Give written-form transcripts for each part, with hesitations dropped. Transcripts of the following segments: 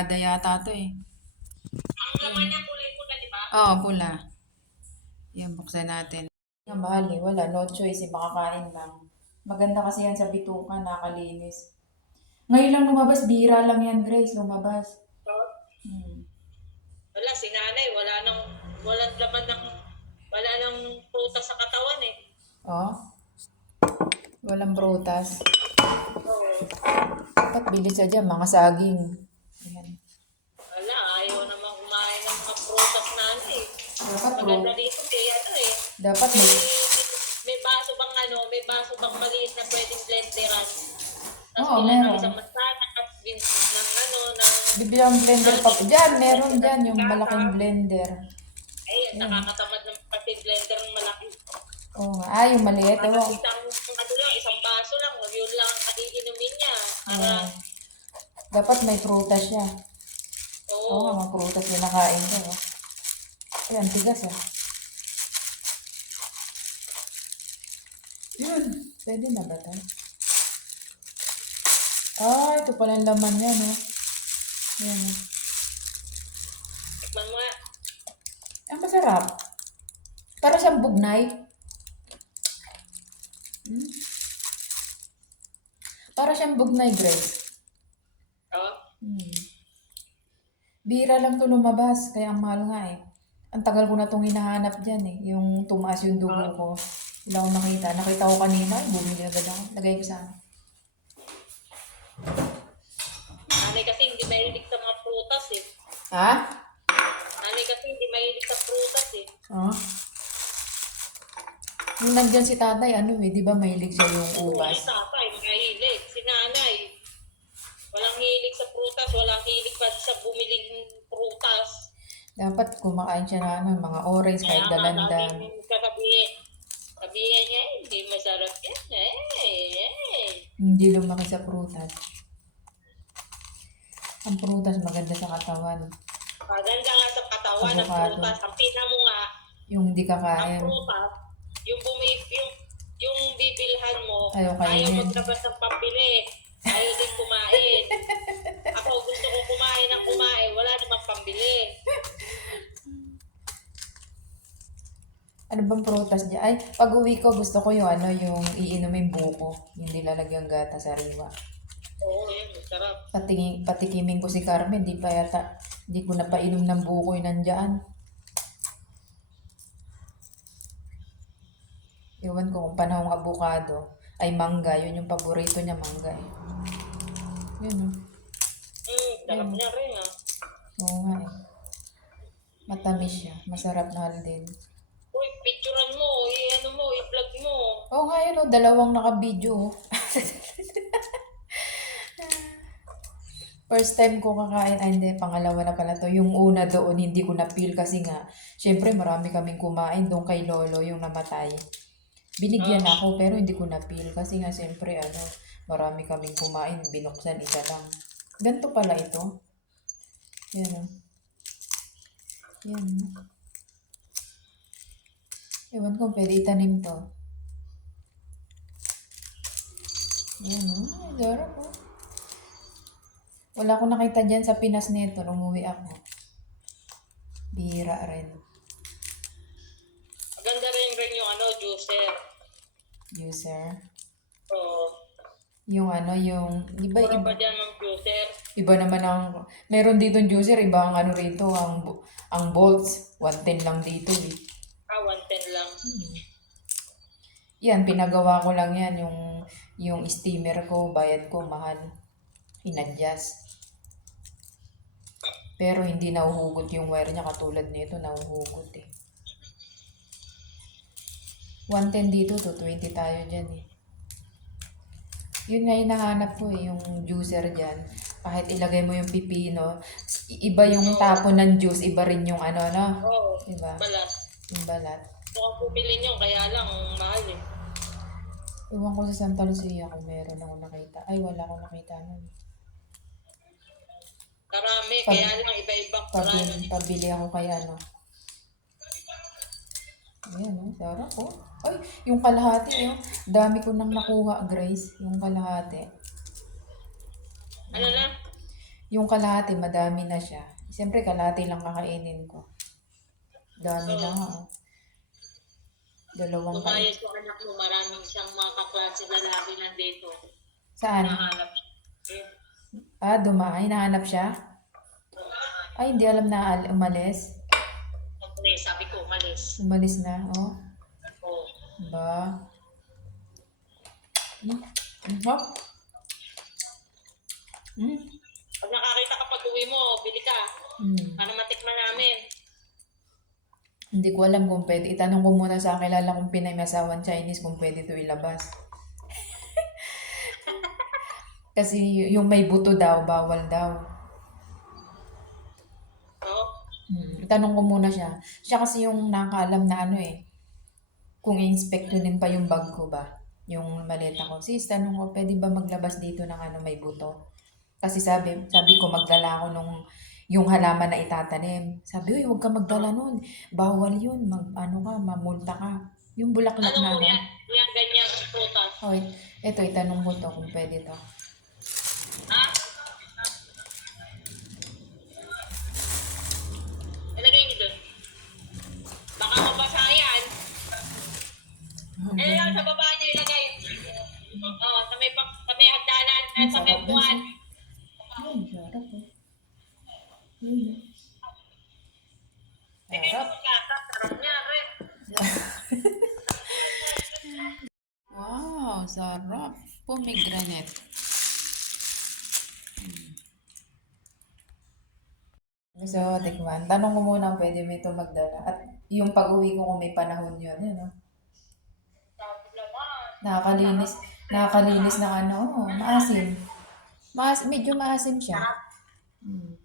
Granada yata to eh. Ang laman niya kulay pula, di ba? Oo, pula. Yan, buksan natin. Ang mahal eh. Wala, no choice eh. Makakain lang. Maganda kasi yan sa bituka, nakalinis. Ngayon lang lumabas, bihira lang yan, Grace, lumabas. So, Hmm. wala, si nanay, walang laman wala nang prutas sa katawan eh. Oh, walang prutas. Oo. Dapat bili siya dyan, mga saging. Ayan. Wala, ayaw naman kumain ng mga prutas nanay. Dapat Maganda dito kay ano eh. Dapat May, may... may baso bang maliit na pwedeng blenderan. Tapos Oo, bilan ng meron. isang masana at ng Bibili ang blender pa. Diyan, meron blender dyan ng yung kaka. malaking blender. Ay, Ayan. nakakatamad ng pati blender ng malaki. Oo nga. Ah, yung maliit. Parang Ewan. isang baso lang, yun lang ang iinumin niya. Para, Oo. Dapat may prutas siya. Oo nga, oo, mga prutas yung nakain ko. Oh. Ayan, tigas ah. Yun. Pwede na ba tayo? Ah, ito pala ang laman niya, no? Ayan. Oh. tikman mo nga. Ang masarap. Para siyang bugnay. Hmm? Para siyang bugnay, Grace. Oo. Hmm. Bihira lang to lumabas, kaya ang mahal nga eh. Ang tagal ko na itong hinahanap dyan eh. Yung tumaas yung dugo Oo. ko. Wala akong nakita. Nakita ko kanina, bumili agad ako. Lagay ko sa... Nanay kasi hindi mahilig sa mga prutas eh. Ha? Nanay kasi hindi mahilig sa prutas eh. Ah? Yung nandyan si tatay, ano eh, di ba mahilig siya yung Oo, ubas? yung tatay, mahilig. Si nanay, walang hilig sa prutas, walang hilig pa sa bumiling prutas. Dapat kumakain siya na ano, mga orange, Kaya kahit nga, dalandan. sabihin niya, hindi masarap yan. Hindi lumaki sa prutas. Ang prutas maganda sa katawan. Maganda nga sa katawan ng Avocado. prutas. Ang pina mo nga, Yung hindi ang kakain. prutas, yung bibilhan mo, Ayaw ayaw kainin. maglabas ng pambili. Ayaw din kumain. Ako gusto ko kumain ng kumain, wala namang pambili. Ano bang prutas niya? Ay, pag uwi ko, gusto ko yung ano, yung iinumin buko. Yung nilalagyan gata sa riwa. Oo, yun, masarap. Patikimin ko si Carmen, di pa yata, di ko na painom ng buko yung nandyan. Iwan ko kung panahong avocado. Ay, mangga. Yun yung paborito niya, mangga eh. Yun oh. Sarap Yun. niya rin ah. Oo nga eh. Matamis siya. Masarap na din. Uy, picturean mo, i-vlog mo. Oo nga yun oh. Dalawang naka-video oh. First time ko kakain, ay hindi, pangalawa na pala to. Yung una doon, hindi ko na-feel kasi nga, syempre marami kaming kumain doon kay Lolo, yung namatay. Binigyan ako, pero hindi ko na-feel kasi nga syempre, ano, marami kaming kumain, binuksan isa lang. Ganito pala ito. Yan o. Yan o. Ewan ko, pwede itanim to. Yan o. Ay, sarap o. Wala akong nakita dyan sa Pinas nito nung umuwi ako. Bihira rin. Maganda rin yung juicer. User. Oo. Yung ano, yung... Iba, Mura iba, pa dyan ng juicer. iba naman ang... Meron dito juicer, iba ang ano rito, ang bolts. 110 lang dito eh. 110 lang. Yan, pinagawa ko lang yan. Yung steamer ko, bayad ko, mahal. Inadjust. Pero hindi nahuhugot yung wire niya katulad nito, nahuhugot eh. 110 dito, 220 tayo dyan eh. Yun nga hinahanap ko eh, yung juicer dyan. Kahit ilagay mo yung pipino, iba yung tapon ng juice, iba rin yung ano, no? Oo. Diba? Balat. Yung balat. Kung pumili nyo, kaya lang, mahal eh. Iwan ko sa Santa Lucia kung meron ako nakita. Ay, wala akong nakita nun. Karami, kaya lang, iba-ibang brand. Pabili ako kay ano. Ayan, oh, sarap oh. Ay, yung kalahati oh. Dami ko nang nakuha, Grace. Yung kalahati. Ano na? Yung kalahati, madami na siya. Siyempre, kalahati lang kakainin ko. Dami na So, nga. Oh. Dalawang kain. lumayas yung anak mo, maraming siyang mga kaklase lalaki nandito. Saan? Nahanap siya. Eh, Dumaan. Hinahanap siya? Ay, hindi alam na umalis. okay, sabi ko, umalis. Umalis na, oh. Oh. Ba? Hmm? Hop? Hmm? Pag nakakita ka pag uwi mo, bili ka. Hmm. Para matikman namin. Hindi ko alam kung pwede. Itanong ko muna sa kilala kong Pinay may asawang Chinese kung pwede ito ilabas. Kasi yung may buto daw, bawal daw. Oh. Itanong ko muna siya. Siya kasi yung nakakaalam na ano eh. Kung i-inspectionin pa yung bag ko ba. Yung maleta ko. Sis, tanong ko, pwede ba maglabas dito ng ano may buto? Kasi sabi ko magdala ako nung yung halaman na itatanim. Sabi, uy, huwag ka magdala nun. Bawal yun. Mamulta ka. Yung bulaklak Ano na mo ano. yan? Yan, ganyan, prutas. Oh, ito, itanong ko to kung pwede to. Ha? Ilagay niyo doon. Baka mabasa yan. Eh, lang sa baba niya ilagay. Oo, sa may hagdanan, Ang sa may sarap buwan. guys. Ay, sarap eh. Mm. Sige, Sarap. sarap niya, Ren. Wow, sarap. Pomegranate. So, tikman. Tanong ko muna kung pwede mo ito magdala. At yung pag-uwi ko kung may panahon yun. Yun, no? Sabi naman. Nakakalinis ng ano, maasim. Medyo maasim siya. Hmm.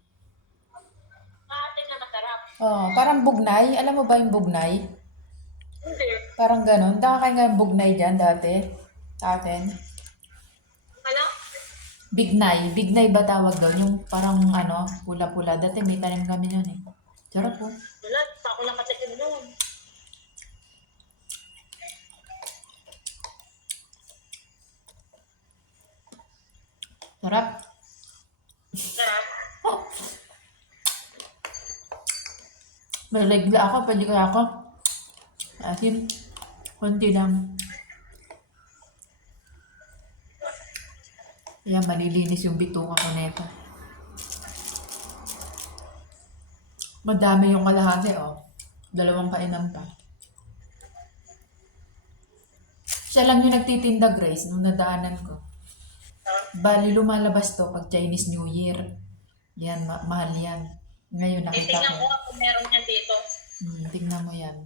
Maatin na masarap. Oh, parang bugnay. Alam mo ba yung bugnay? Hindi. Parang ganon. Nakakain nga yung bugnay dyan dati. Sa atin. Ano? Bignay. Bignay ba tawag doon? Yung parang ano, pula-pula. Dati may tanim kami yun eh. Sarap po. Wala, pa ako nakatikim noon. Sarap. Sarap. May regla ako. Pwede kaya ako. Asin. Konti lang. Kaya malilinis yung bituka ko neto. Madami yung kalahati oh. 2 kainan pa. Siya lang yung nagtitinda, Grace, nung nadaanan ko. Bali, lumalabas to pag Chinese New Year. Yan, mahal yan. Ngayon nakita Titignan ko ko. kung meron yan dito. Tignan mo yan.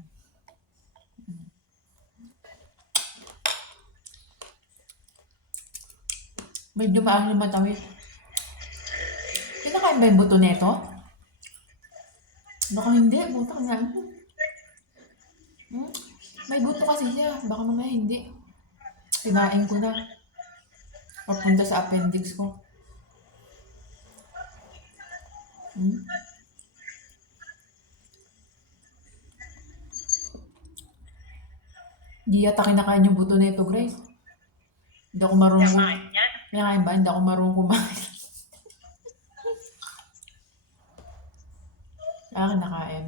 Medyo maano matawid. Kinakain ba yung buto neto? Baka hindi, buto ka na. May buto kasi siya. Baka mamaya hindi. Kinain ko na. Papunta sa appendix ko. Hindi yata kinakain yung buto neto, Grace. Hindi ako marunong. Kain yan. Kinakain ba? Hindi ako marunong kumain. Kinakain.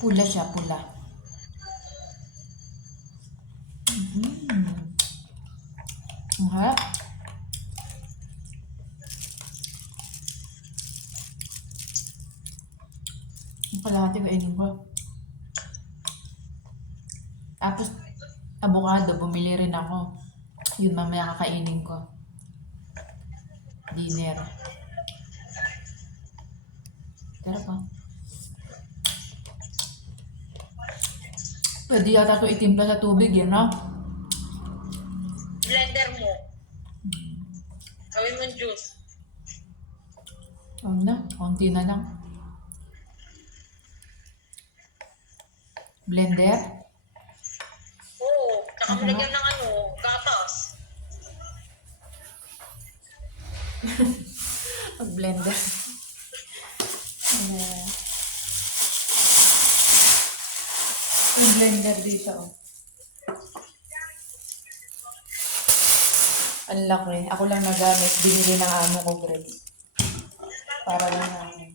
Pula siya, pula. Ang harap. Ang kalahati kainin ko. Tapos, avocado, bumili rin ako. Yun, mamaya kakainin ko. Dinner. Sarap ah. Pwede yata ito itimpla sa tubig yan, ha? Blender mo. Gawin mo juice. Huwag na, konti na lang. Blender. Oo. Tsaka mo lagyan ng ano, gatas. Blender. Yung blender dito, oh. Ang laki. Ako lang nagamit. Binili ng amo ko, Grace. Para lang namin.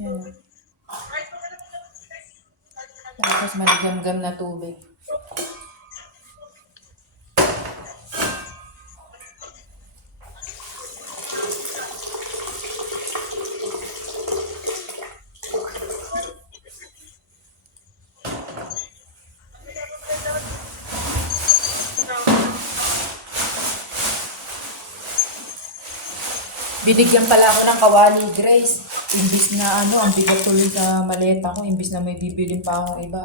Yan. Tapos maligam-gam na tubig. Binigyan pala ako ng kawali, Grace. Imbis na ang bigat tuloy sa maleta ko, imbis na may bibilin pa akong iba.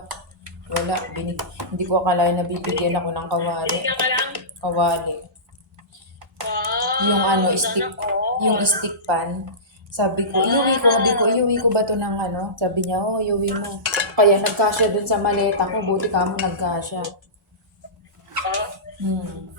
Wala, hindi ko akalain na bibigyan ako ng kawali. Bigyan ka lang. Kawali. Wow. Yung Sana stick, all. yung stick pan. Sabi ko, iuwi ko ba to ng Sabi niya, iuwi mo. Kaya nagkasya dun sa maleta ko, buti ka mo nagkasya. Ah, Hmm.